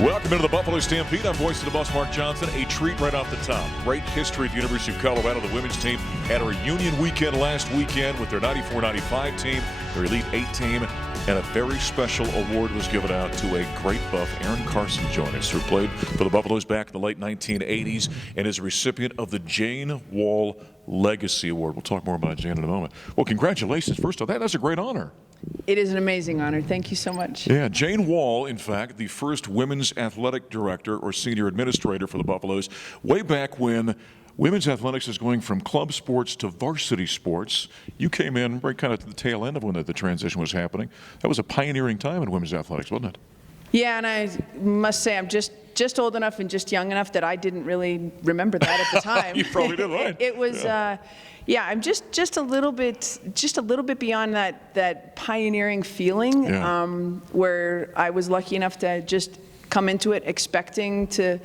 Welcome into the Buffalo Stampede. I'm voice of the Buffs, Mark Johnson. A treat right off the top. Great history at the University of Colorado. The women's team had a reunion weekend last weekend with their 94-95 team, their Elite 8 team, and a very special award was given out to a great Buff, Carson, Jonas, who played for the Buffaloes back in the late 1980s and is a recipient of the Jane Wall Legacy Award. We'll talk more about Jane in a moment. Well, congratulations. First off, that's a great honor. It is an amazing honor. Thank you so much. Yeah, Jane Wall, in fact, the first women's athletic director or senior administrator for the Buffaloes, way back when women's athletics is going from club sports to varsity sports. You came in right kind of to the tail end of when the transition was happening. That was a pioneering time in women's athletics, wasn't it? Yeah, and I must say I'm just old enough and just young enough that I didn't really remember that at the time. You probably did, right? It was. Yeah, I'm just a little bit beyond that pioneering feeling, where I was lucky enough to just come into it expecting to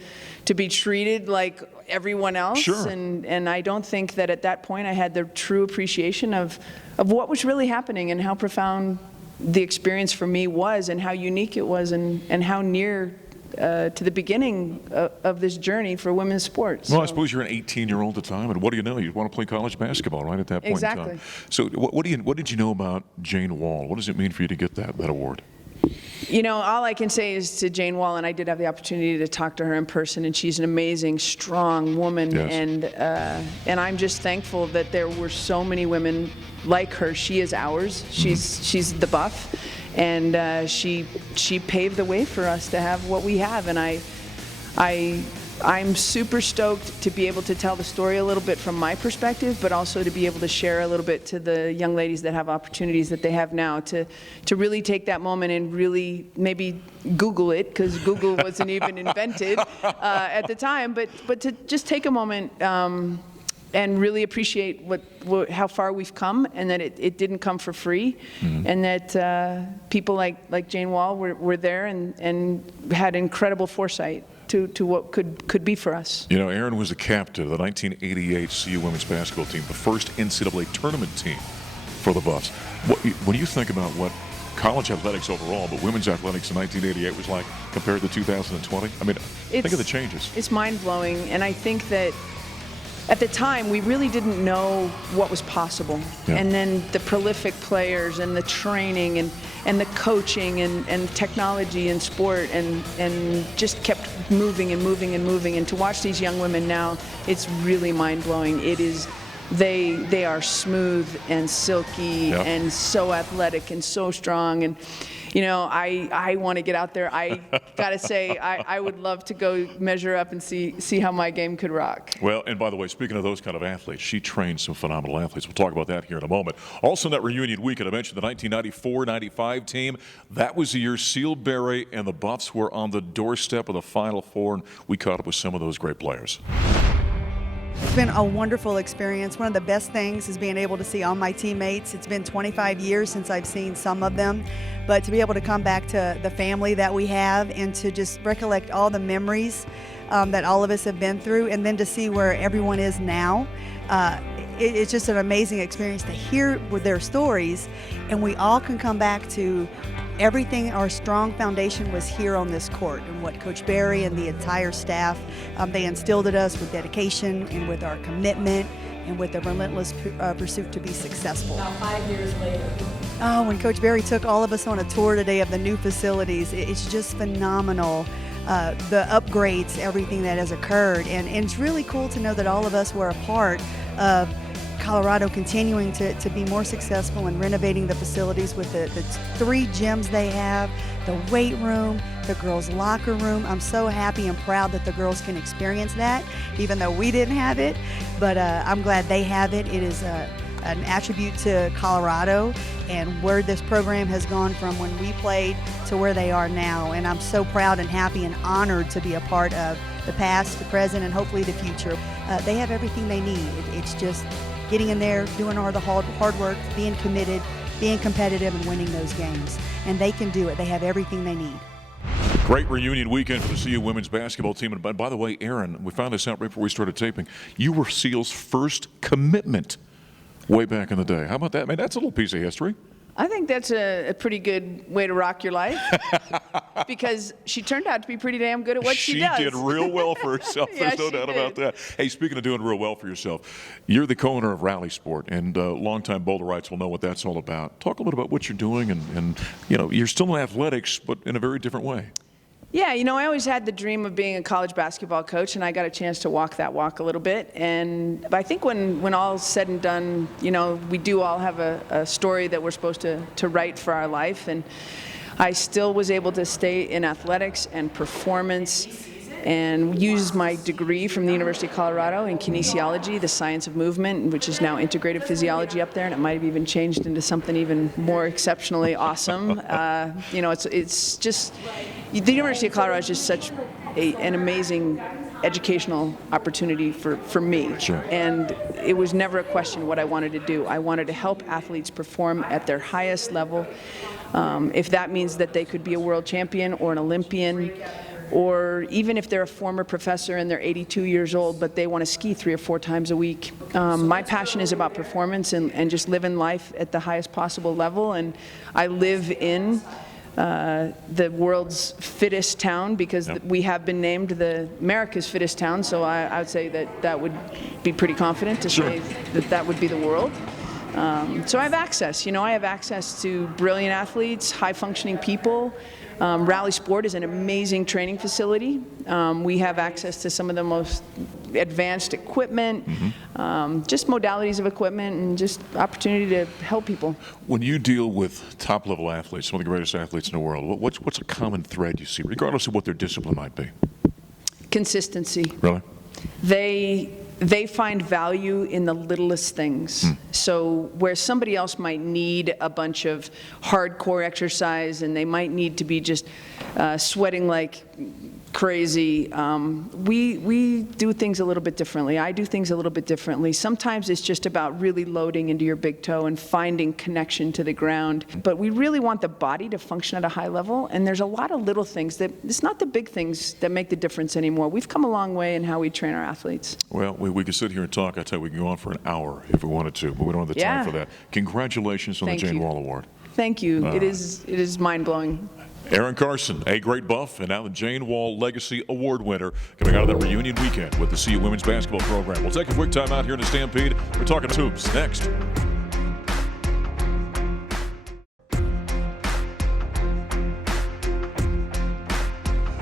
be treated like everyone else. Sure. And I don't think that at that point I had the true appreciation of what was really happening and how profound the experience for me was and how unique it was and how near to the beginning of this journey for women's sports. Well, I suppose you're an 18-year-old at the time, and what do you know? You want to play college basketball, right, at that point in time. So what did you know about Jane Wall? What does it mean for you to get that award? You know, all I can say is to Jane Wall, and I did have the opportunity to talk to her in person, and she's an amazing, strong woman, yes. And I'm just thankful that there were so many women like her. She is ours. She's the Buff, and she paved the way for us to have what we have, and I'm super stoked to be able to tell the story a little bit from my perspective, but also to be able to share a little bit to the young ladies that have opportunities that they have now to really take that moment and really maybe Google it, because Google wasn't even invented at the time, but to just take a moment and really appreciate how far we've come, and that it didn't come for free, and that people like Jane Wall were there and had incredible foresight to what could be for us. You know, Erin was the captain of the 1988 CU women's basketball team, the first NCAA tournament team for the Buffs. When you think about what college athletics overall, but women's athletics in 1988 was like compared to 2020, I mean, think of the changes. It's mind-blowing, and I think that at the time, we really didn't know what was possible. Yeah. And then the prolific players and the training and the coaching and technology and sport and just kept moving and moving and moving. And to watch these young women now, it's really mind-blowing. It is, they are smooth and silky and so athletic and so strong. And you know, I want to get out there. I got to say, I would love to go measure up and see how my game could rock. Well, and by the way, speaking of those kind of athletes, she trained some phenomenal athletes. We'll talk about that here in a moment. Also in that reunion weekend, I mentioned the 1994-95 team. That was the year Seal Berry and the Buffs were on the doorstep of the Final Four, and we caught up with some of those great players. It's been a wonderful experience. One of the best things is being able to see all my teammates. It's been 25 years since I've seen some of them, but to be able to come back to the family that we have and to just recollect all the memories that all of us have been through, and then to see where everyone is now. It's just an amazing experience to hear their stories, and we all can come back to everything. Our strong foundation was here on this court, and what Coach Berry and the entire staff, they instilled in us with dedication and with our commitment and with the relentless pursuit to be successful. Now 5 years later. Oh, when Coach Berry took all of us on a tour today of the new facilities, it's just phenomenal. The upgrades, everything that has occurred, and it's really cool to know that all of us were a part of Colorado continuing to be more successful in renovating the facilities with the 3 gyms they have, the weight room, the girls' locker room. I'm so happy and proud that the girls can experience that, even though we didn't have it. But I'm glad they have it. It is an attribute to Colorado and where this program has gone from when we played to where they are now. And I'm so proud and happy and honored to be a part of the past, the present, and hopefully the future. They have everything they need. It's just getting in there, doing all the hard work, being committed, being competitive, and winning those games. And they can do it. They have everything they need. Great reunion weekend for the CU women's basketball team. And by the way, Erin, we found this out right before we started taping. You were Seal's first commitment way back in the day. How about that? I mean, that's a little piece of history. I think that's a pretty good way to rock your life because she turned out to be pretty damn good at what she does. She did real well for herself. Yeah, There's no doubt about that. Hey, speaking of doing real well for yourself, you're the co-owner of Rally Sport, and longtime Bowlerites will know what that's all about. Talk a little bit about what you're doing, and you're still in athletics, but in a very different way. Yeah, I always had the dream of being a college basketball coach, and I got a chance to walk that walk a little bit. And I think when all's said and done, we do all have a story that we're supposed to write for our life. And I still was able to stay in athletics and performance and use my degree from the University of Colorado in kinesiology, the science of movement, which is now integrative physiology up there, and it might have even changed into something even more exceptionally awesome. It's just, the University of Colorado is just such an amazing educational opportunity for me. Sure. And it was never a question what I wanted to do. I wanted to help athletes perform at their highest level. If that means that they could be a world champion or an Olympian, or even if they're a former professor and they're 82 years old, but they want to ski 3 or 4 times a week. My passion is about performance and just living life at the highest possible level. And I live in the world's fittest town because we have been named the America's fittest town. So I would say that would be pretty confident to say that would be the world. So I have access. I have access to brilliant athletes, high-functioning people. Rally Sport is an amazing training facility. We have access to some of the most advanced equipment, just modalities of equipment, and just opportunity to help people. When you deal with top-level athletes, some of the greatest athletes in the world, what's a common thread you see, regardless of what their discipline might be? Consistency. Really? They find value in the littlest things. So where somebody else might need a bunch of hardcore exercise and they might need to be just sweating like crazy, we do things a little bit differently. I do things a little bit differently. Sometimes it's just about really loading into your big toe and finding connection to the ground. But we really want the body to function at a high level, and there's a lot of little things that, it's not the big things that make the difference anymore. We've come a long way in how we train our athletes. Well, we could sit here and talk. I tell you, we can go on for an hour if we wanted to, but we don't have the time for that. Congratulations on the Jane Wall Award. Thank you. It is mind-blowing. Aaron Carson, a great buff, and now the Jane Wall Legacy Award winner, coming out of that reunion weekend with the CU women's basketball program. We'll take a quick time out here in the Stampede. We're talking tubes next.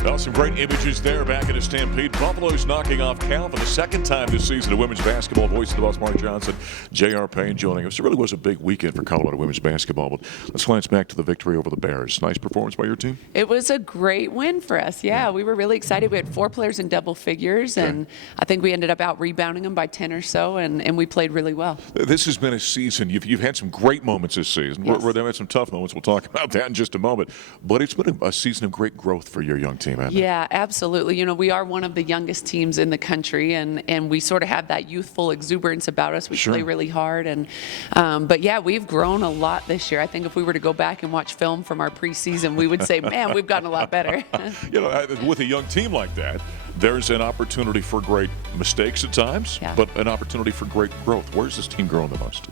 Well, some great images there back in the Stampede. Buffalo's knocking off Cal for the second time this season in women's basketball. Voice of the Buffs, Mark Johnson, J.R. Payne joining us. It really was a big weekend for Colorado women's basketball. But let's glance back to the victory over the Bears. Nice performance by your team. It was a great win for us. Yeah, we were really excited. We had 4 players in double figures, and I think we ended up out-rebounding them by 10 or so, and we played really well. This has been a season. You've had some great moments this season. Yes. We've had some tough moments. We'll talk about that in just a moment. But it's been a season of great growth for your young team, hasn't it? Yeah, absolutely. We are one of the youngest teams in the country, and we sort of have that youthful exuberance about us. We play really hard, but yeah, we've grown a lot this year. I think if we were to go back and watch film from our preseason, we would say, man, we've gotten a lot better. With a young team like that, there's an opportunity for great mistakes at times, but an opportunity for great growth. Where's this team growing the most?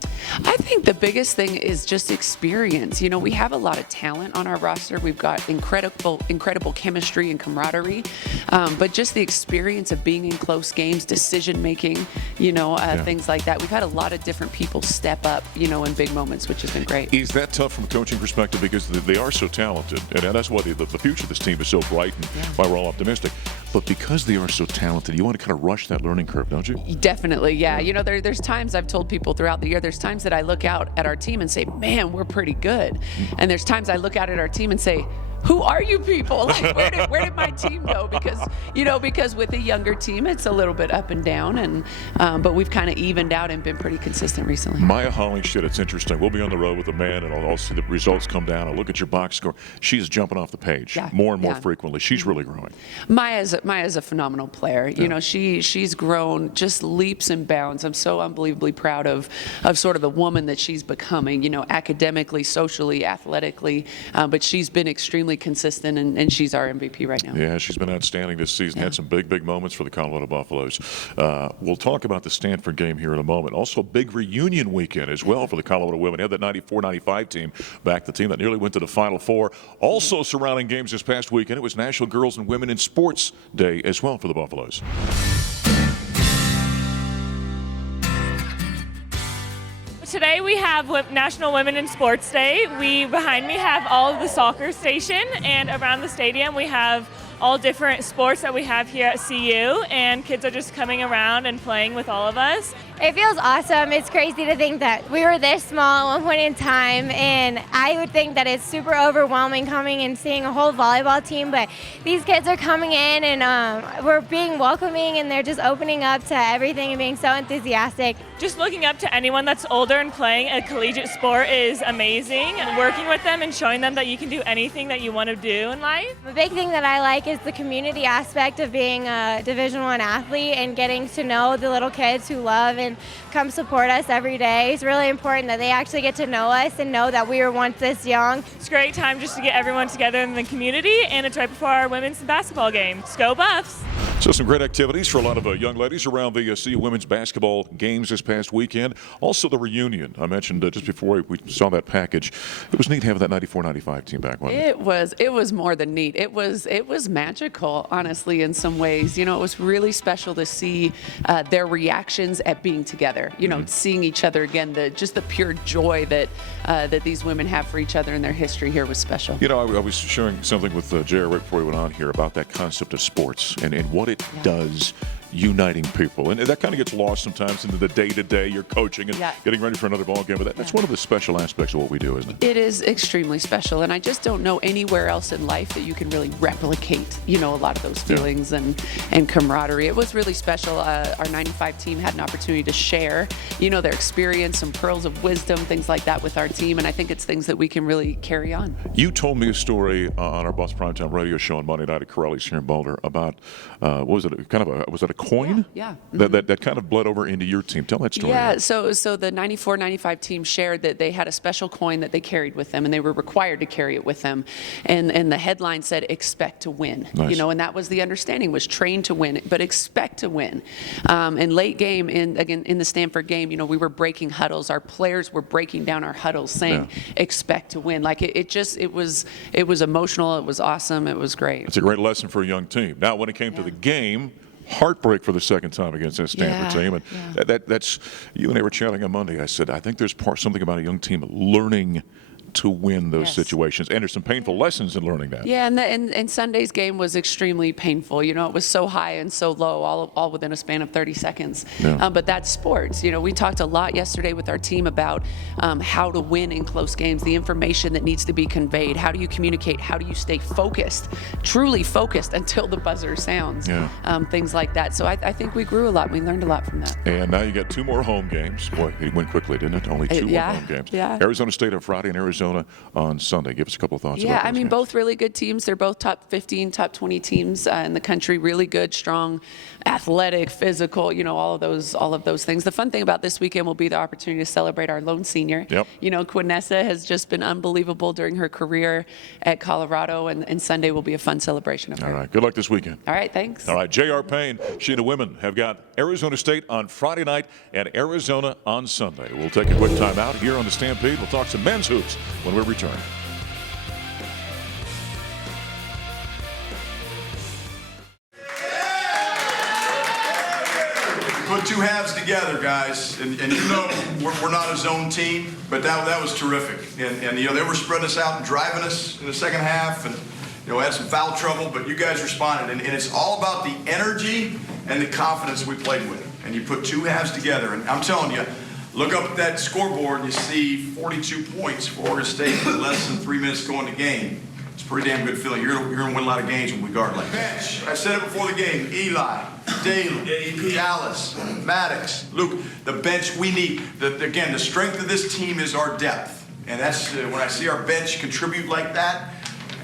I think the biggest thing is just experience. We have a lot of talent on our roster. We've got incredible chemistry and camaraderie, but just the experience of being in close games, decision making, things like that. We've had a lot of different people step up, in big moments, which has been great. Is that tough from a coaching perspective, because they are so talented, and that's why the future of this team is so bright and why we're all optimistic. But because they are so talented, you want to kind of rush that learning curve, don't you? Definitely, yeah. There's times I've told people throughout the year, there's times that I look out at our team and say, man, we're pretty good. And there's times I look out at our team and say, who are you people? Like, where did my team go? Because with a younger team, it's a little bit up and down, but we've kind of evened out and been pretty consistent recently. Maya Hollingshead, it's interesting. We'll be on the road with a man, and I'll see the results come down. I'll look at your box score. She's jumping off the page more and more frequently. She's really growing. Maya's a phenomenal player. She's grown just leaps and bounds. I'm so unbelievably proud of sort of the woman that she's becoming. Academically, socially, athletically, but she's been extremely extremely consistent, and she's our MVP right now. Yeah, she's been outstanding this season. Had some big moments for the Colorado Buffaloes. We'll talk about the Stanford game here in a moment. Also, big reunion weekend as well for the Colorado women. They had that 94-95 team back, the team that nearly went to the Final Four. Also surrounding games this past weekend, it was National Girls and Women in Sports Day as well for the Buffaloes. Today we have National Women in Sports Day. Behind me have all of the soccer station, and around the stadium we have all different sports that we have here at CU, and kids are just coming around and playing with all of us. It feels awesome. It's crazy to think that we were this small at one point in time, and I would think that it's super overwhelming coming and seeing a whole volleyball team, but these kids are coming in and we're being welcoming, and they're just opening up to everything and being so enthusiastic. Just looking up to anyone that's older and playing a collegiate sport is amazing. Working with them and showing them that you can do anything that you want to do in life. The big thing that I like is the community aspect of being a Division I athlete and getting to know the little kids who love and come support us every day. It's really important that they actually get to know us and know that we were once this young. It's a great time just to get everyone together in the community, and it's right before our women's basketball game. Go Buffs! So some great activities for a lot of young ladies around the CU women's basketball games this past weekend. Also the reunion. I mentioned just before we saw that package. It was neat having that 94-95 team back, wasn't it? It was more than neat. It was magical, honestly, in some ways. You know, it was really special to see their reactions at being together. You know, seeing each other again. Just the pure joy that these women have for each other and their history here was special. You know, I was sharing something with JR right before we went on here about that concept of sports and what it does uniting people. And that kind of gets lost sometimes into the day-to-day. You're coaching and getting ready for another ball game. But that's one of the special aspects of what we do, isn't it? It is extremely special. And I just don't know anywhere else in life that you can really replicate, you know, a lot of those feelings and camaraderie. It was really special. Our 95 team had an opportunity to share, you know, their experience, some pearls of wisdom, things like that with our team. And I think it's things that we can really carry on. You told me a story on our Buffs Primetime radio show on Monday night at Corelli's here in Boulder about, what was it? Was it a coin? Yeah. That kind of bled over into your team. Tell that story. Yeah, so the 94-95 team shared that they had a special coin that they carried with them, and they were required to carry it with them. And the headline said, "Expect to win." Nice. You know, and that was the understanding, was train to win, but expect to win. And late game, in the Stanford game, you know, we were breaking huddles. Our players were breaking down our huddles, saying, "Expect to win." Like it was emotional. It was awesome. It was great. It's a great lesson for a young team. Now, when it came to the game, heartbreak for the second time against that Stanford team. And that's, you and I were chatting on Monday. I said, I think there's something about a young team learning to win those situations. And there's some painful lessons in learning that. Yeah, and Sunday's game was extremely painful. You know, it was so high and so low, all within a span of 30 seconds. Yeah. But that's sports. You know, we talked a lot yesterday with our team about how to win in close games, the information that needs to be conveyed. How do you communicate? How do you stay focused, truly focused until the buzzer sounds? Things like that. So I think we grew a lot. We learned a lot from that. And now you got 2 more home games. Boy, it went quickly, didn't it? Only 2 more home games. Yeah. Arizona State on Friday and Arizona on Sunday. Give us a couple of thoughts about those games. Both really good teams. They're both top 15, top 20 teams in the country. Really good, strong, athletic, physical, you know, all of those things. The fun thing about this weekend will be the opportunity to celebrate our lone senior. You know, Quinessa has just been unbelievable during her career at Colorado, and Sunday will be a fun celebration of her. All right. Good luck this weekend. All right. Thanks. All right. J.R. Payne, she and the women have got Arizona State on Friday night and Arizona on Sunday. We'll take a quick time out here on the Stampede. We'll talk some men's hoops when we return. Put 2 halves together, guys, and you know we're not a zone team, but that was terrific. And you know, they were spreading us out and driving us in the second half, and you know, had some foul trouble, but you guys responded. And it's all about the energy and the confidence we played with. And you put 2 halves together, and I'm telling you, look up at that scoreboard and you see 42 points for Oregon State with less than 3 minutes to go in the game. It's a pretty damn good feeling. You're going to win a lot of games when we guard like that. I said it before the game. Eli, Daly, Dallas, Maddox, Luke, the bench we need. Again, the strength of this team is our depth. And that's when I see our bench contribute like that,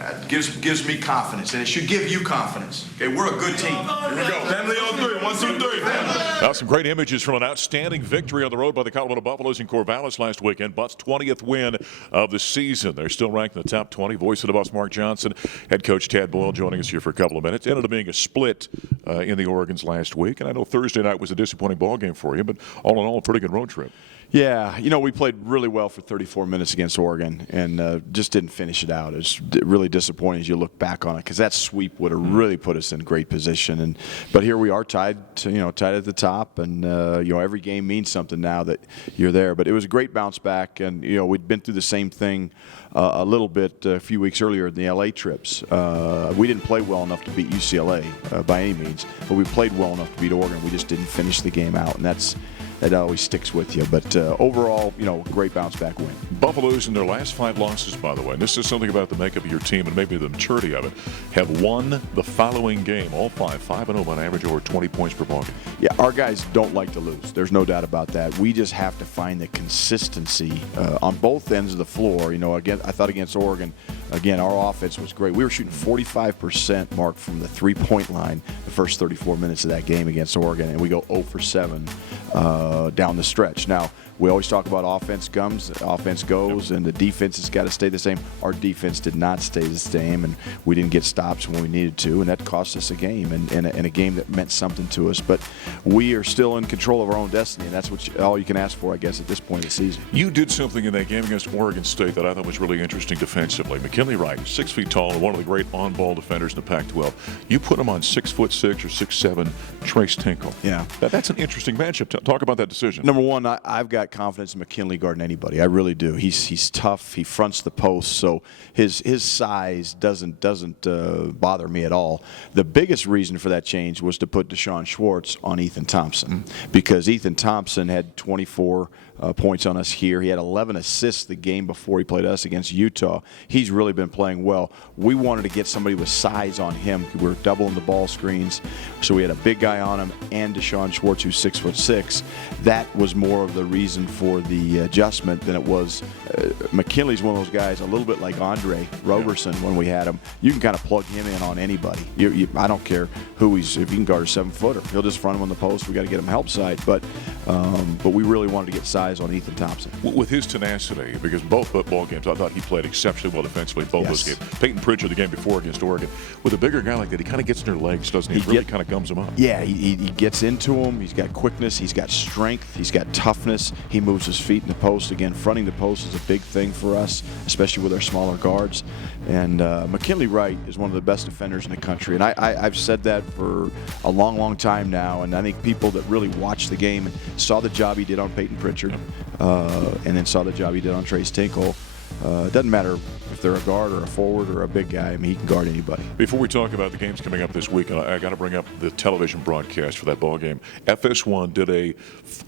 That gives me confidence, and it should give you confidence. Okay, we're a good team. Here we go. Family on three. 1, 2, 3. Now, some great images from an outstanding victory on the road by the Colorado Buffaloes in Corvallis last weekend. Buffs' 20th win of the season. They're still ranked in the top 20. Voice of the Buffs, Mark Johnson. Head coach Tad Boyle joining us here for a couple of minutes. Ended up being a split in the Oregons last week. And I know Thursday night was a disappointing ball game for you, but all in all, a pretty good road trip. Yeah, we played really well for 34 minutes against Oregon and just didn't finish it out. It's really disappointing as you look back on it because that sweep would have really put us in great position. But here we are tied at the top, and every game means something now that you're there. But it was a great bounce back, and we'd been through the same thing a little bit a few weeks earlier in the LA trips. We didn't play well enough to beat UCLA by any means, but we played well enough to beat Oregon. We just didn't finish the game out, and that always sticks with you. But overall, great bounce back win. Buffaloes in their last 5 losses, by the way, and this is something about the makeup of your team and maybe the maturity of it, have won the following game, all 5-0 on average, over 20 points per ball game. Yeah, our guys don't like to lose. There's no doubt about that. We just have to find the consistency on both ends of the floor. Again, I thought against Oregon, again, our offense was great. We were shooting 45%, Mark, from the three-point line the first 34 minutes of that game against Oregon, and we go 0 for 7 down the stretch. Now, we always talk about offense goes, and the defense has got to stay the same. Our defense did not stay the same, and we didn't get stops when we needed to, and that cost us a game, and a game that meant something to us. But we are still in control of our own destiny, and that's all you can ask for, I guess, at this point of the season. You did something in that game against Oregon State that I thought was really interesting defensively. McKinley Wright, 6 feet tall, and one of the great on-ball defenders in the Pac-12. You put him on 6'6" or 6'7" Trace Tinkle. Yeah. That's an interesting matchup. Talk about that decision. Number one, I've got confidence in McKinley guarding anybody. I really do. He's tough. He fronts the post, so his size doesn't bother me at all. The biggest reason for that change was to put Deshaun Schwartz on Ethan Thompson because Ethan Thompson had 24 points on us here. He had 11 assists the game before he played us against Utah. He's really been playing well. We wanted to get somebody with size on him. We were doubling the ball screens, so we had a big guy on him and Deshaun Schwartz, who's 6'6". That was more of the reason for the adjustment than it was. McKinley's one of those guys, a little bit like Andre Roberson when we had him. You can kind of plug him in on anybody. I don't care who if he can guard a 7-footer. He'll just front him on the post. We got to get him help side, but we really wanted to get size on Ethan Thompson. With his tenacity, because both ball games, I thought he played exceptionally well defensively, both those games. Peyton Pritchard, the game before against Oregon. With a bigger guy like that, he kind of gets in their legs, doesn't he? He really kind of gums them up. Yeah, he gets into them. He's got quickness. He's got strength. He's got toughness. He moves his feet in the post. Again, fronting the post is a big thing for us, especially with our smaller guards. And McKinley Wright is one of the best defenders in the country. And I've said that for a long, long time now. And I think people that really watched the game and saw the job he did on Peyton Pritchard and then saw the job he did on Trace Tinkle. It doesn't matter if they're a guard or a forward or a big guy. I mean, he can guard anybody. Before we talk about the games coming up this week, I got to bring up the television broadcast for that ball game. FS1 did a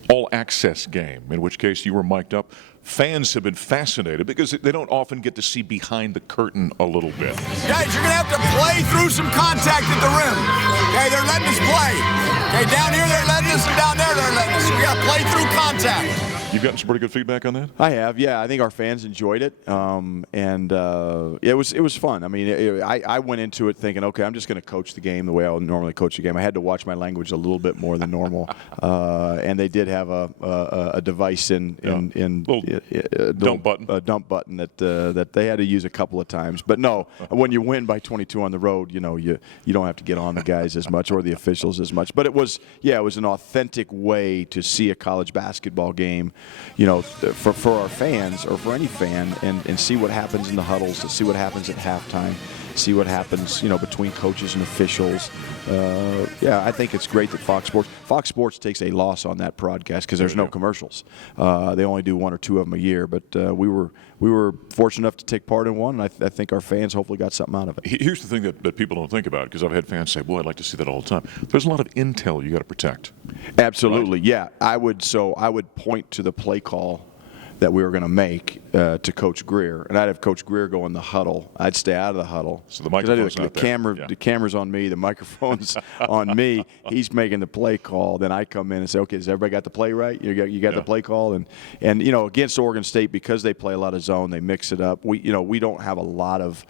all-access game, in which case you were mic'd up. Fans have been fascinated because they don't often get to see behind the curtain a little bit. Guys, you're going to have to play through some contact at the rim. Okay, they're letting us play. Okay, down here they're letting us, and down there they're letting us. We got to play through contact. You've gotten some pretty good feedback on that? I have, yeah. I think our fans enjoyed it, it was fun. I mean, I went into it thinking, okay, I'm just going to coach the game the way I would normally coach the game. I had to watch my language a little bit more than normal, and they did have a device in dump button. A dump button that they had to use a couple of times. But no, when you win by 22 on the road, you don't have to get on the guys as much or the officials as much. But it was an authentic way to see a college basketball game. For our fans or for any fan and see what happens in the huddles, see what happens at halftime, see what happens, between coaches and officials. I think it's great that Fox Sports takes a loss on that broadcast because there's no commercials. They only do 1 or 2 of them a year, but we were fortunate enough to take part in one, and I think our fans hopefully got something out of it. Here's the thing that people don't think about, because I've had fans say, boy, I'd like to see that all the time. There's a lot of intel you got to protect. Absolutely, right? Yeah. I would point to the play call that we were going to make to Coach Greer, and I'd have Coach Greer go in the huddle. I'd stay out of the huddle. So the microphone's not there. The camera's on me. The microphone's on me. He's making the play call. Then I come in and say, okay, has everybody got the play right? You got the play call, and you know, against Oregon State, because they play a lot of zone, they mix it up. We don't have a lot of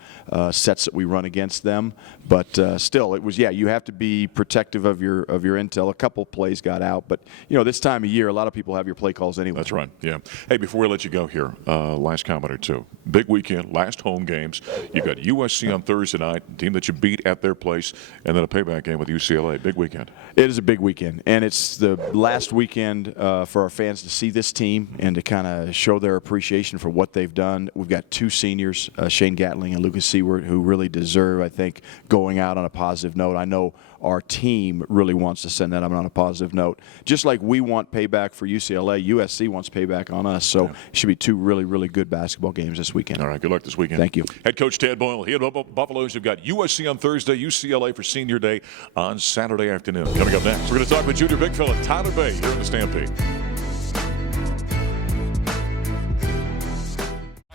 sets that we run against them, but still, it was you have to be protective of your intel. A couple plays got out, but you know, this time of year, a lot of people have your play calls anyway. That's right. Yeah. Hey, before we let you go here, last comment or two. Big weekend, last home games. You got USC on Thursday night, team that you beat at their place, and then a payback game with UCLA. Big weekend. It is a big weekend, and it's the last weekend for our fans to see this team and to kind of show their appreciation for what they've done. We've got two seniors, Shane Gatling and Lucas Seward, who really deserve, I think, going out on a positive note. I know our team really wants to send that on a positive note. Just like we want payback for UCLA, USC wants payback on us. So it should be two really, really good basketball games this weekend. All right, good luck this weekend. Thank you. Head coach Tad Boyle. He and Buffaloes have got USC on Thursday, UCLA for Senior Day on Saturday afternoon. Coming up next, we're going to talk with junior big fella Tyler Bay here in the Stampede.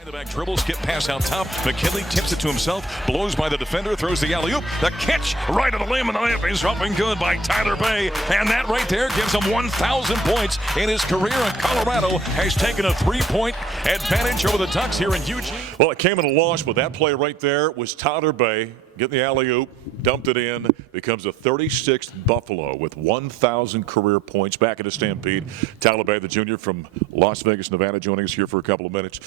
The back dribble, skip pass out top. McKinley tips it to himself, blows by the defender, throws the alley-oop. The catch right of the limb, and the layup is up and good by Tyler Bay. And that right there gives him 1,000 points in his career. And Colorado has taken a 3-point advantage over the Ducks here in Eugene. Well, it came at a loss, but that play right there was Tyler Bay. Getting the alley-oop, dumped it in, becomes the 36th Buffalo with 1,000 career points. Back at the Stampede, Tyler Bay, the junior from Las Vegas, Nevada, joining us here for a couple of minutes.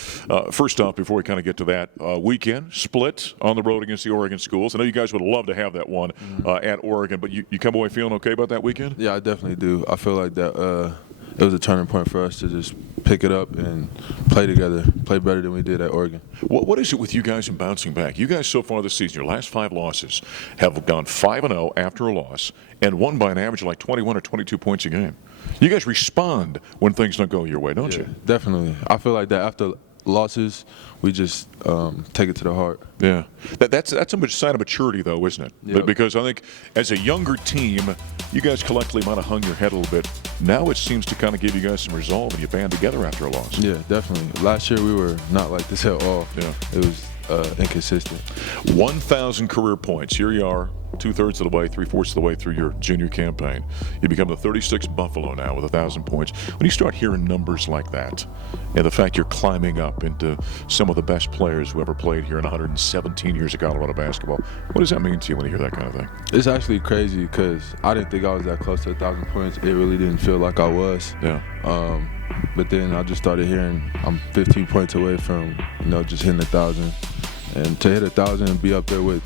First off, before we kind of get to that, weekend split on the road against the Oregon schools. I know you guys would love to have that one at Oregon, but you come away feeling okay about that weekend? Yeah, I definitely do. I feel like that it was a turning point for us to just pick it up and play together, play better than we did at Oregon. What is it with you guys in bouncing back? You guys so far this season, your last 5 losses, have gone 5-0 after a loss and won by an average of like 21 or 22 points a game. You guys respond when things don't go your way, don't you? Definitely. I feel like that after losses, we just take it to the heart. Yeah, that's a sign of maturity, though, isn't it? Yep. Because I think as a younger team, you guys collectively might have hung your head a little bit. Now it seems to kind of give you guys some resolve, and you band together after a loss. Yeah, definitely. Last year we were not like this at all. Yeah, it was inconsistent. 1,000 career points. Here you are, 2/3 of the way, 3/4 of the way through your junior campaign. You become the 36th Buffalo now with 1,000 points. When you start hearing numbers like that, and the fact you're climbing up into some of the best players who ever played here in 117 years of Colorado basketball, what does that mean to you when you hear that kind of thing? It's actually crazy because I didn't think I was that close to 1,000 points. It really didn't feel like I was. Yeah. But then I just started hearing I'm 15 points away from, just hitting 1,000. And to hit 1,000 and be up there with,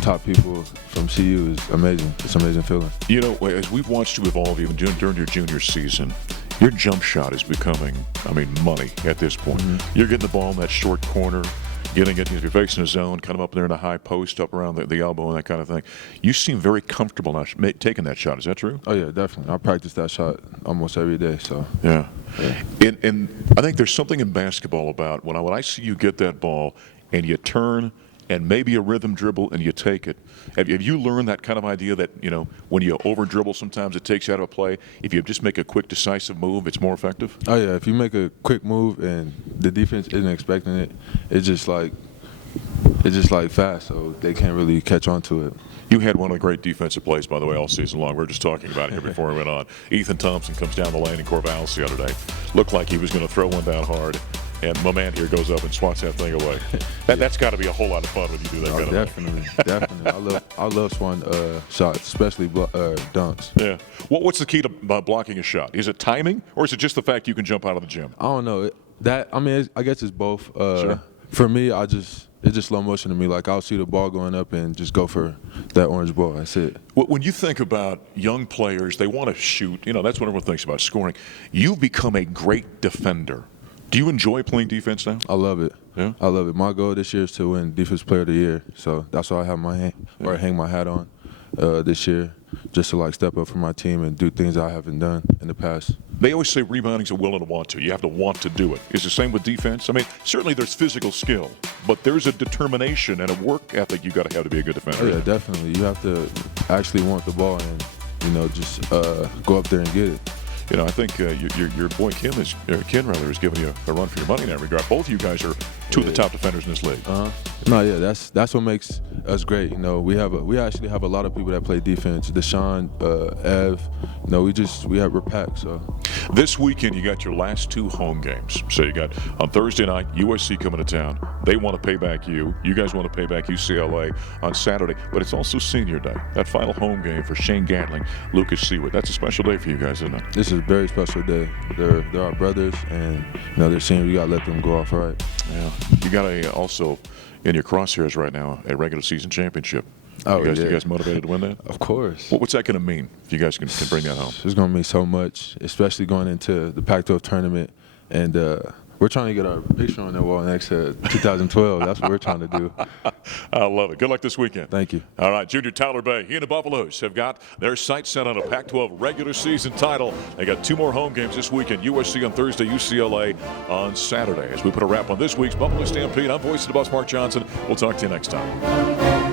top people from CU is amazing. It's an amazing feeling. As we've watched you evolve even during your junior season, your jump shot is becoming, money at this point. Mm-hmm. You're getting the ball in that short corner, getting it, if you're facing a zone, kind of up there in a high post, up around the elbow and that kind of thing. You seem very comfortable now taking that shot. Is that true? Oh, yeah, definitely. I practice that shot almost every day. So Yeah. And I think there's something in basketball about when I see you get that ball and you turn and maybe a rhythm dribble and you take it. Have you learned that kind of idea that, when you over dribble sometimes it takes you out of a play? If you just make a quick decisive move, it's more effective? Oh, yeah. If you make a quick move and the defense isn't expecting it, it's just like fast, so they can't really catch on to it. You had one of the great defensive plays, by the way, all season long. We were just talking about it here before we went on. Ethan Thompson comes down the lane in Corvallis the other day. Looked like he was going to throw one down hard. And my man here goes up and swats that thing away. That's got to be a whole lot of fun when you do that kind of Definitely. I love swan shots, especially dunks. Yeah. What's the key to blocking a shot? Is it timing, or is it just the fact you can jump out of the gym? I don't know. I guess it's both. Sure. For me, it's just slow motion to me. Like, I'll see the ball going up and just go for that orange ball. That's it. When you think about young players, they want to shoot. That's what everyone thinks about, scoring. You become a great defender. Do you enjoy playing defense now? I love it. Yeah? I love it. My goal this year is to win Defense Player of the Year. So that's why I have hang my hat on this year, just to step up for my team and do things I haven't done in the past. They always say rebounding's a will and a want to. You have to want to do it. Is the same with defense? Certainly there's physical skill, but there's a determination and a work ethic you got to have to be a good defender. Oh, yeah, definitely. You have to actually want the ball and, just go up there and get it. I think your boy Ken is giving you a run for your money in that regard. Both of you guys are two of the top defenders in this league. No, yeah, that's what makes us great. We actually have a lot of people that play defense. Deshaun, Ev, we're packed. So this weekend you got your last 2 home games. So you got on Thursday night USC coming to town. They want to pay back you. You guys want to pay back UCLA on Saturday. But it's also Senior Day. That final home game for Shane Gatling, Lucas Seward. That's a special day for you guys, isn't it? This is a very special day. They're our brothers, and they're seniors. We gotta let them go off right. Yeah, you got also in your crosshairs right now a regular season championship. You guys motivated to win that? Of course. What's that going to mean if you guys can bring that home? It's going to mean so much, especially going into the Pac-12 tournament. And we're trying to get our picture on that wall next to 2012. That's what we're trying to do. I love it. Good luck this weekend. Thank you. All right, Junior Tyler Bay. He and the Buffaloes have got their sights set on a Pac-12 regular season title. They got 2 more home games this weekend. USC on Thursday, UCLA on Saturday. As we put a wrap on this week's Buffalo Stampede, I'm voice of the Buffs, Mark Johnson. We'll talk to you next time.